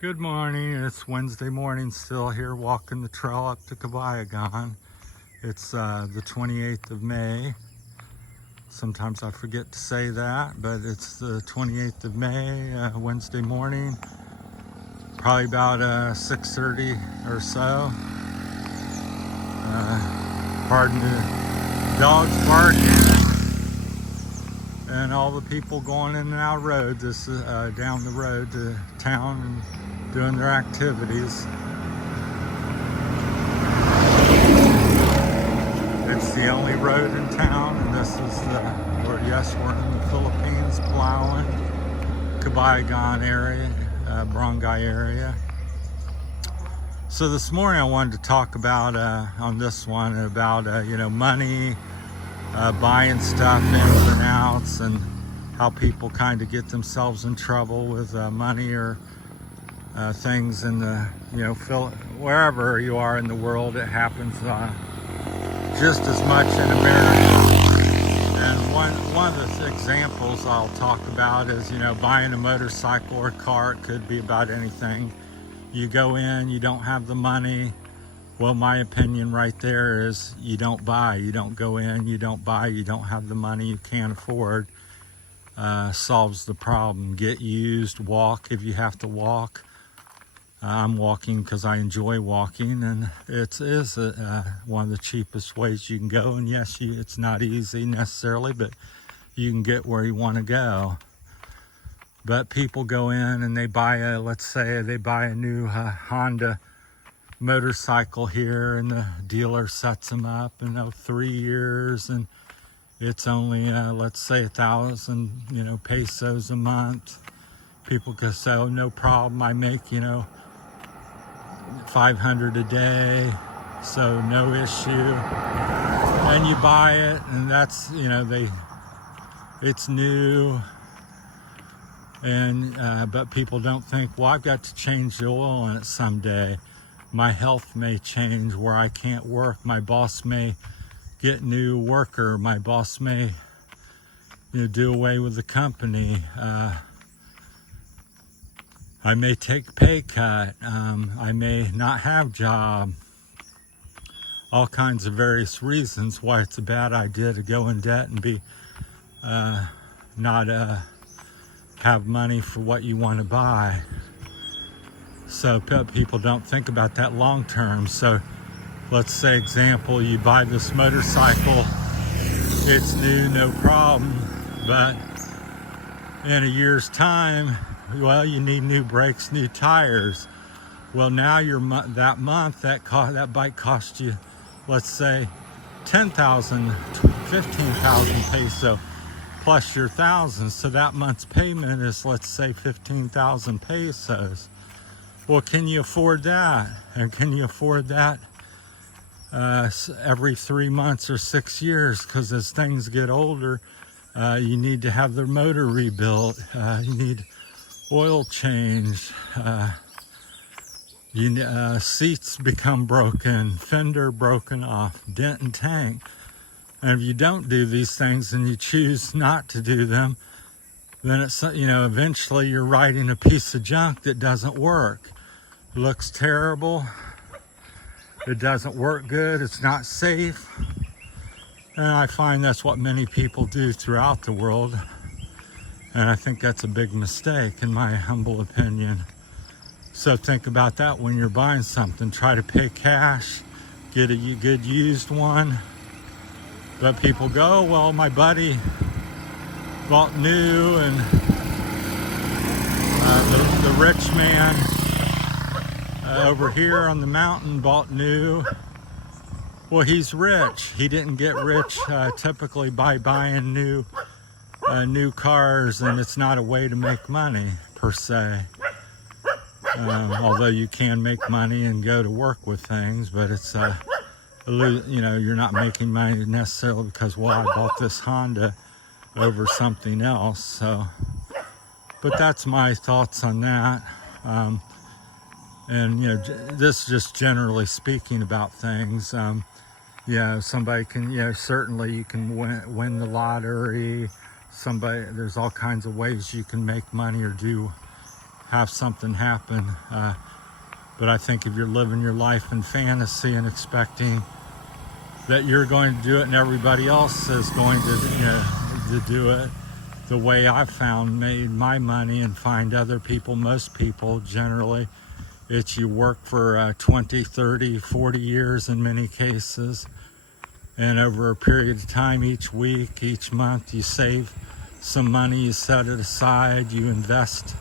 Good morning. It's Wednesday morning, still here walking the trail up to Palawan. It's the 28th of May. Sometimes I forget to say that, but it's the 28th of May, Wednesday morning. Probably about 6:30 or so. Pardon the dogs barking and all the people going in and out roads. This is down the road to town and doing their activities. It's the only road in town, and this is we're in the Philippines, Palawan, Palawan area, Barangay area. So this morning I wanted to talk about, on this one, about, money, buying stuff, ins and outs, and how people kind of get themselves in trouble with money or things in the, wherever you are in the world. It happens just as much in America. And one of the examples I'll talk about is, buying a motorcycle or car. It could be about anything. You go in, you don't have the money. Well, my opinion right there is you don't buy. You don't go in, you don't buy, you don't have the money, you can't afford. Solves the problem. Get used, walk if you have to walk. I'm walking because I enjoy walking, and it is one of the cheapest ways you can go. And yes, it's not easy necessarily, but you can get where you want to go. But people go in and they buy let's say they buy a new Honda motorcycle here, and the dealer sets them up in 3 years, and it's only let's say 1,000 pesos a month. People can say, oh, no problem, I make 500 a day, so no issue. And you buy it, and that's it's new. And but people don't think, well, I've got to change the oil in it someday. My health may change where I can't work. My boss may get new worker. My boss may do away with the company. I may take pay cut. I may not have job. All kinds of various reasons why it's a bad idea to go in debt and be not have money for what you want to buy. So people don't think about that long term. So let's say, example, you buy this motorcycle, it's new, no problem, but in a year's time, well, you need new brakes, new tires. Well, now that month, that bike cost you, let's say, 10,000, 15,000 peso plus your thousands. So that month's payment is, let's say, 15,000 pesos. Well, can you afford that? And can you afford that every 3 months or 6 years? Because as things get older, you need to have the motor rebuilt. You need oil change. Seats become broken, fender broken off, dent and tank. And if you don't do these things and you choose not to do them, then it's, eventually you're riding a piece of junk that doesn't work. It looks terrible. It doesn't work good. It's not safe. And I find that's what many people do throughout the world. And I think that's a big mistake, in my humble opinion. So think about that when you're buying something. Try to pay cash, get a good used one. But people go, well, my buddy bought new, and the rich man over here on the mountain bought new. Well, he's rich. He didn't get rich typically by buying new cars, and it's not a way to make money per se. Although you can make money and go to work with things, but it's you're not making money necessarily because, well, I bought this Honda over something else. So, but that's my thoughts on that. And this just generally speaking about things. Somebody can, certainly you can win the lottery. There's all kinds of ways you can make money or do have something happen. But I think if you're living your life in fantasy and expecting that you're going to do it and everybody else is going to do it, the way I've found made my money and find other people, most people generally, it's you work for 20, 30, 40 years in many cases. And over a period of time, each week, each month, you save some money, you set it aside, you invest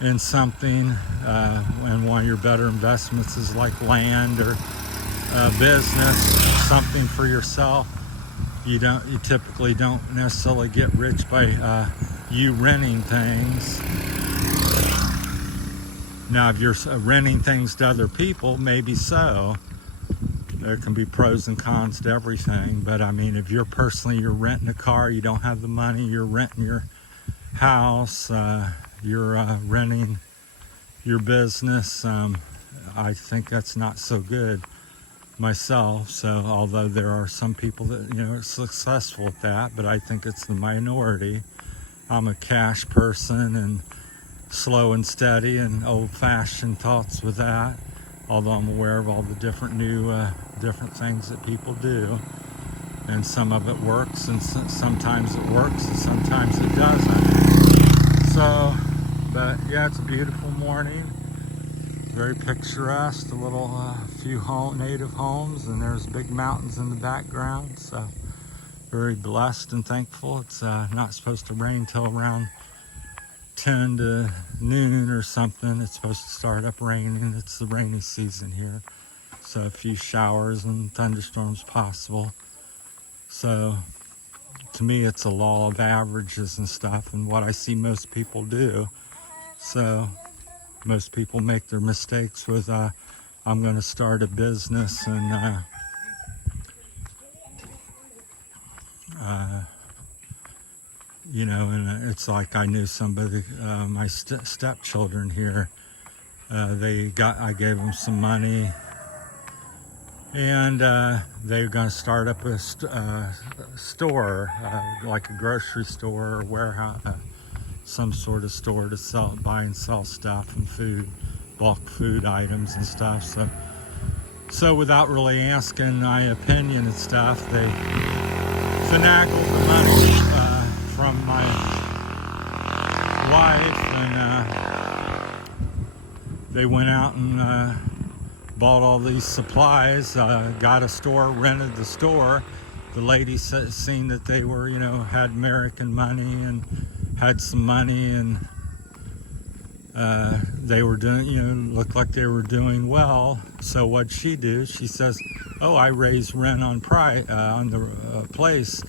in something. And one of your better investments is like land or business, something for yourself. You typically don't necessarily get rich by you renting things. Now, if you're renting things to other people, maybe so. There can be pros and cons to everything. But I mean, if you're renting a car, you don't have the money, you're renting your house, you're renting your business, I think that's not so good myself. So although there are some people that are successful at that, but I think it's the minority. I'm a cash person and slow and steady and old-fashioned thoughts with that, although I'm aware of all the different different things that people do, and some of it works and sometimes it works and sometimes it doesn't. So, but yeah, it's a beautiful morning, very picturesque, a little few native homes, and there's big mountains in the background. So very blessed and thankful. It's not supposed to rain till around 10 to noon or something. It's supposed to start up raining. It's the rainy season here, so a few showers and thunderstorms possible. So to me, it's a law of averages and stuff, and what I see most people do. So most people make their mistakes with I'm going to start a business, and and it's like I knew somebody, my stepchildren here, I gave them some money, and they were going to start up a store, like a grocery store or warehouse, some sort of store to buy and sell stuff and food, bulk food items and stuff. So without really asking my opinion and stuff, they finagled the money from my wife, and they went out and bought all these supplies, got a store, rented the store. The lady seen that they were, had American money and had some money, and they were doing, looked like they were doing well. So what'd she do? She says, "Oh, I raise rent on the place."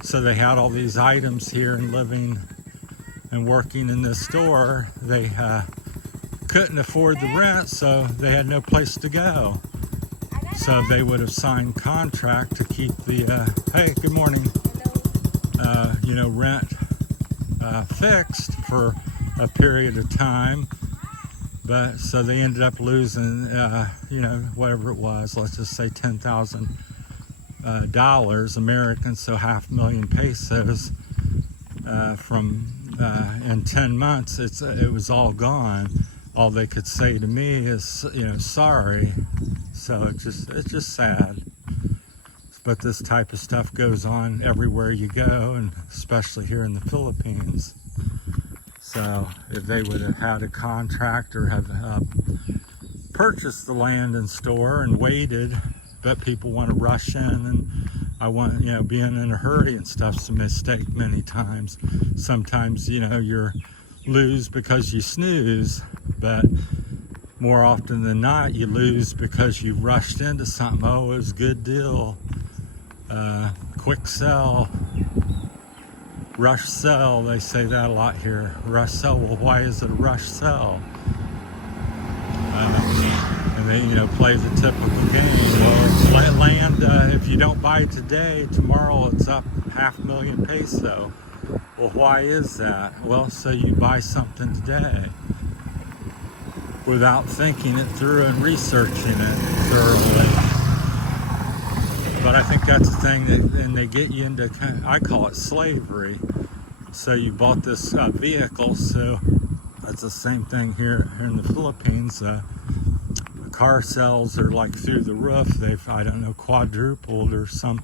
So they had all these items here and living and working in this store. They couldn't afford the rent, so they had no place to go. So they would have signed contract to keep the hey, good morning, rent fixed for a period of time. But so they ended up losing, whatever it was, let's just say $10,000 American, so 500,000 pesos from in 10 months. It was all gone. All they could say to me is, sorry. So it's just sad. But this type of stuff goes on everywhere you go, and especially here in the Philippines. So if they would have had a contract or have purchased the land and store and waited, but people want to rush in, and being in a hurry and stuff's a mistake many times. Sometimes, you lose because you snooze, but more often than not, you lose because you rushed into something. Oh, it was a good deal. Quick sell. Rush sell, they say that a lot here. Rush sell, well, why is it a rush sell? And they, play the typical game. Well, land, if you don't buy it today, tomorrow it's up 500,000 peso. Well, why is that? Well, so you buy something today without thinking it through and researching it thoroughly. But I think that's the thing, and they get you into, I call it slavery. So you bought this vehicle, so It's the same thing here in the Philippines. Car sales are like through the roof. They've, I don't know, quadrupled or some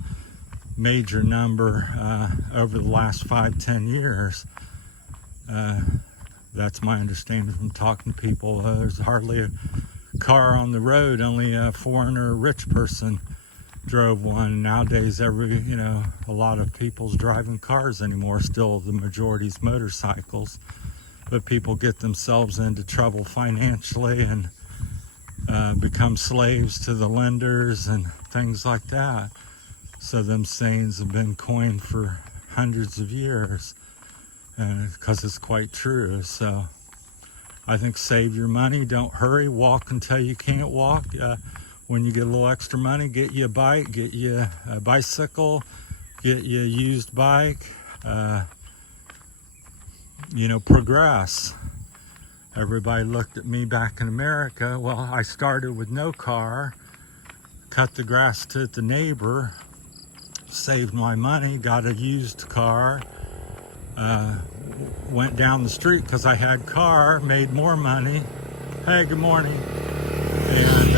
major number over the last 5-10 years. That's my understanding from talking to people. There's hardly a car on the road. Only a foreigner or rich person drove one. Nowadays, a lot of people's driving cars anymore. Still, the majority's motorcycles. But people get themselves into trouble financially and become slaves to the lenders and things like that. So them sayings have been coined for hundreds of years, because it's quite true. So I think save your money, don't hurry, walk until you can't walk. When you get a little extra money, get you a bike, get you a bicycle, get you a used bike, progress. Everybody looked at me back in America. Well, I started with no car, cut the grass to the neighbor, saved my money, got a used car, went down the street because I had car, made more money. Hey, good morning. And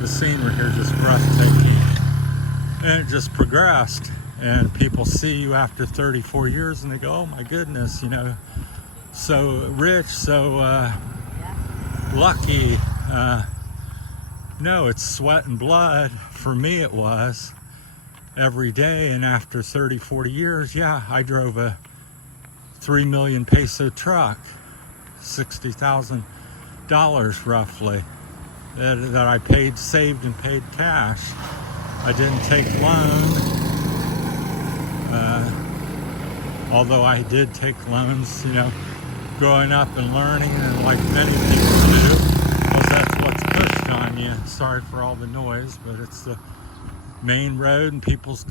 the scenery here just breathtaking. And it just progressed. And people see you after 34 years and they go, oh my goodness, so rich, so lucky. No, it's sweat and blood. For me it was every day. And after 30-40 years, I drove a 3 million peso truck, $60,000 roughly, that I saved and paid cash. I didn't take loan. Although I did take loans, growing up and learning, and like many people do, because that's what's pushed on you. Sorry for all the noise, but it's the main road, and people's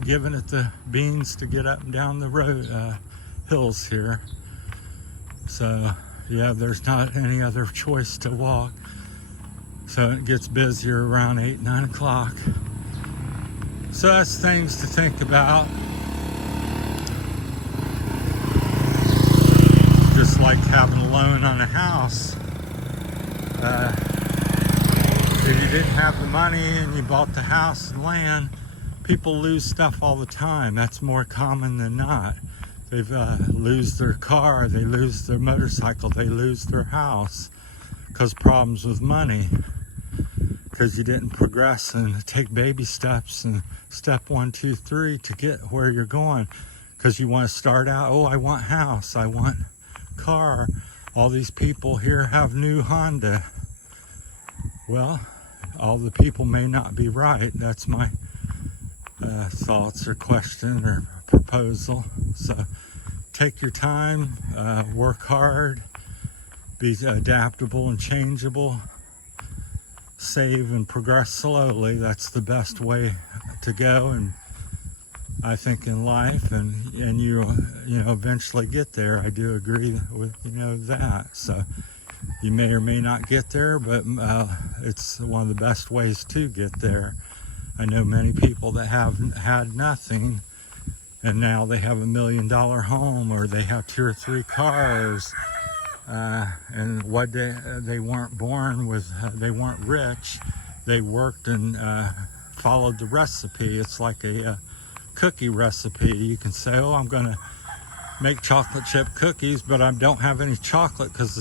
giving it the beans to get up and down the road hills here. So, there's not any other choice to walk. So it gets busier around 8-9 o'clock. So that's things to think about. Just like having a loan on a house. If you didn't have the money and you bought the house and land, people lose stuff all the time. That's more common than not. They lose their car, they lose their motorcycle, they lose their house because problems with money. Because you didn't progress and take baby steps and step 1, 2, 3 to get where you're going. Because you want to start out, I want house, I want car. All these people here have new Honda. Well, all the people may not be right. That's my thoughts or question or proposal. So take your time, work hard, be adaptable and changeable, save and progress slowly. That's the best way to go, and I think in life, and you eventually get there. I do agree with that. So you may or may not get there, but it's one of the best ways to get there. I know many people that have had nothing, and now they have $1 million home, or they have 2 or 3 cars. And what they weren't born with, they weren't rich. They worked and followed the recipe. It's like a cookie recipe. You can say, I'm going to make chocolate chip cookies, but I don't have any chocolate because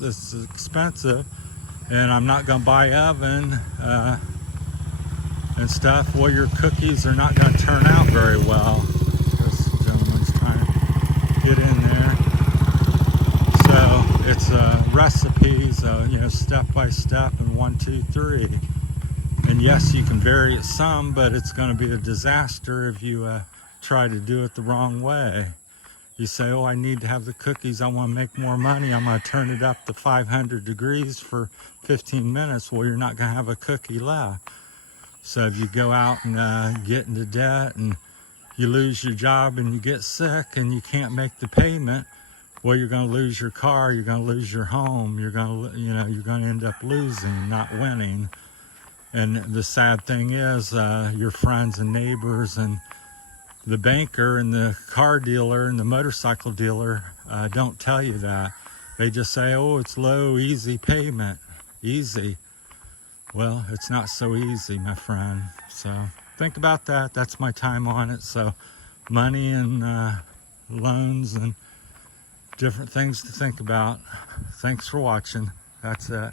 it's expensive, and I'm not going to buy oven and stuff. Well, your cookies are not going to turn out very well. This gentleman's trying to get in there. So it's recipes, step by step, and 1, 2, 3. And yes, you can vary it some, but it's going to be a disaster if you try to do it the wrong way. You say, I need to have the cookies, I want to make more money, I'm going to turn it up to 500 degrees for 15 minutes. Well, you're not going to have a cookie left. So if you go out and get into debt, and you lose your job, and you get sick, and you can't make the payment, well, you're going to lose your car, you're going to lose your home, you're going to end up losing, not winning. And the sad thing is, your friends and neighbors and the banker and the car dealer and the motorcycle dealer don't tell you that. They just say, oh, it's low, easy payment, easy. Well, it's not so easy, my friend. So think about that. That's my time on it. So money and loans and different things to think about. Thanks for watching. That's it.